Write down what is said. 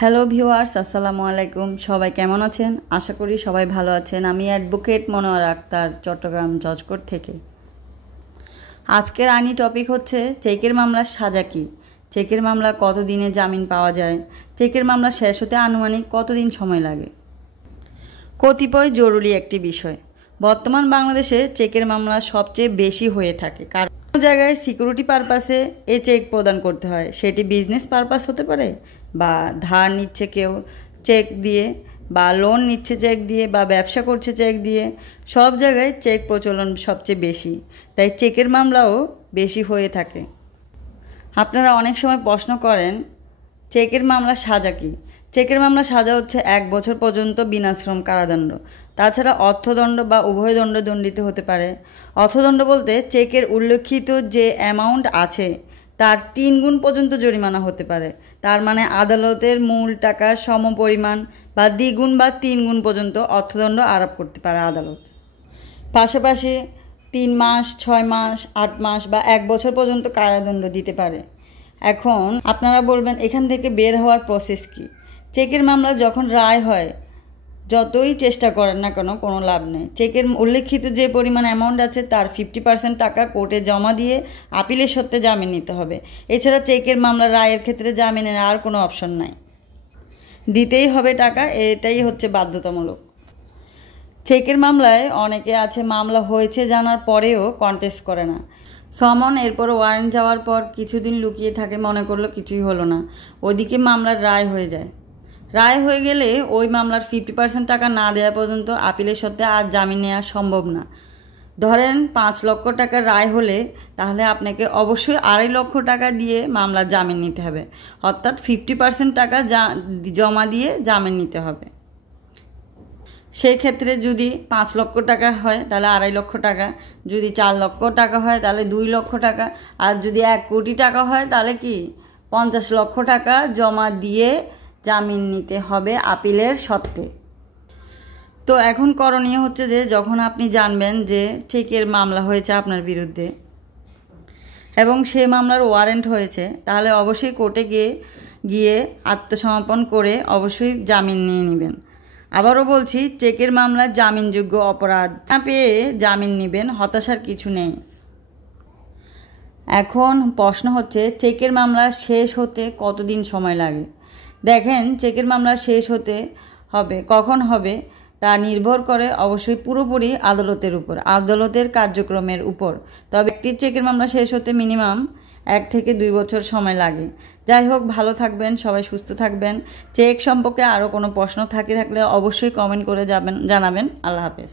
Hello viewers, আসসালামু আলাইকুম। সবাই কেমন আছেন? আশা করি সবাই ভালো আছেন। আমি অ্যাডভোকেট মনোয়ারা আক্তার, চট্টগ্রাম জজ কোর্ট থেকে। আজকের আইনি টপিক হচ্ছে চেকের মামলার সাজা কী, চেকের মামলা কত দিনে জামিন পাওয়া যায়, চেকের মামলা শেষ হতে আনুমানিক কতদিন সময় লাগে। কতিপয় জরুরি একটি বিষয়, বর্তমান বাংলাদেশে চেকের মামলা সবচেয়ে বেশি হয়ে থাকে, কারণ কোনো জায়গায় সিকিউরিটি পারপাসে এই চেক প্রদান করতে হয়। সেটি বিজনেস পারপাস হতে পারে, বা ধার নিচ্ছে কেউ চেক দিয়ে, বা লোন নিচ্ছে চেক দিয়ে, বা ব্যবসা করছে চেক দিয়ে। সব জায়গায় চেক প্রচলন সবচেয়ে বেশি, তাই চেকের মামলাও বেশি হয়ে থাকে। আপনারা অনেক সময় প্রশ্ন করেন চেকের মামলা সাজা কী। চেকের মামলা সাজা হচ্ছে 1 বছর পর্যন্ত বিনাশ্রম কারাদণ্ড, তাছাড়া অর্থদণ্ড বা উভয় দণ্ড দণ্ডিত হতে পারে। অর্থদণ্ড বলতে চেকের উল্লেখিত যে অ্যামাউন্ট আছে তার 3 গুণ পর্যন্ত জরিমানা হতে পারে। তার মানে আদালতের মূল টাকার সমপরিমাণ বা দ্বিগুণ বা 3 গুণ পর্যন্ত অর্থদণ্ড আরোপ করতে পারে আদালত। পাশাপাশি 3 মাস, 6 মাস, 8 মাস বা 1 বছর পর্যন্ত কারাদণ্ড দিতে পারে। এখন আপনারা বলবেন এখান থেকে বের হওয়ার প্রসেস কী। চেকের মামলা যখন রায় হয়, যতই চেষ্টা করেন না কেন কোনো লাভ নেই। চেকের উল্লেখিত যে পরিমাণ অ্যামাউন্ট আছে তার 50% টাকা কোর্টে জমা দিয়ে আপিলের সত্ত্বে জামিন নিতে হবে। এছাড়া চেকের মামলা রায়ের ক্ষেত্রে জামিনের আর কোনো অপশন নাই, দিতেই হবে টাকা, এটাই হচ্ছে বাধ্যতামূলক। চেকের মামলায় অনেকে আছে মামলা হয়েছে জানার পরেও কন্টেস্ট করে না। সমন এরপর ওয়ারেন্ট যাওয়ার পর কিছুদিন লুকিয়ে থাকে, মনে করলো কিছুই হলো না, ওইদিকে মামলার রায় হয়ে যায়। রায় হয়ে গেলে ওই মামলার 50% টাকা না দেওয়া পর্যন্ত আপিলের সত্ত্বে আর জামিন নেওয়া সম্ভব না। ধরেন 5 লক্ষ টাকার রায় হলে তাহলে আপনাকে অবশ্যই 2.5 লক্ষ টাকা দিয়ে মামলার জামিন নিতে হবে, অর্থাৎ 50% টাকা জমা দিয়ে জামিন নিতে হবে। সেই ক্ষেত্রে যদি 5 লক্ষ টাকা হয় তাহলে 2.5 লক্ষ টাকা, যদি 4 লক্ষ টাকা হয় তাহলে 2 লক্ষ টাকা, আর যদি 1 কোটি টাকা হয় তাহলে কি 50 লক্ষ টাকা জমা দিয়ে জামিন নিতে হবে আপিলের সত্ত্বে। তো এখন করণীয় হচ্ছে যে যখন আপনি জানবেন যে চেকের মামলা হয়েছে আপনার বিরুদ্ধে এবং সে মামলার ওয়ারেন্ট হয়েছে, তাহলে অবশ্যই কোর্টে গিয়ে আত্মসমর্পণ করে অবশ্যই জামিন নিয়ে নেবেন। আবারও বলছি, চেকের মামলা জামিনযোগ্য অপরাধ না পেয়ে জামিন নেবেন, হতাশার কিছু নেই। এখন প্রশ্ন হচ্ছে চেকের মামলা শেষ হতে কতদিন সময় লাগে। দেখেন, চেকের মামলা শেষ হতে হবে কখন হবে তা নির্ভর করে অবশ্যই পুরোপুরি আদালতের উপর, আদালতের কার্যক্রমের উপর। তবে একটি চেকের মামলা শেষ হতে মিনিমাম 1 থেকে 2 বছর সময় লাগে। যাই হোক, ভালো থাকবেন, সবাই সুস্থ থাকবেন। চেক সম্পর্কে আরও কোনো প্রশ্ন থাকলে অবশ্যই কমেন্ট করে জানাবেন। আল্লাহ হাফেজ।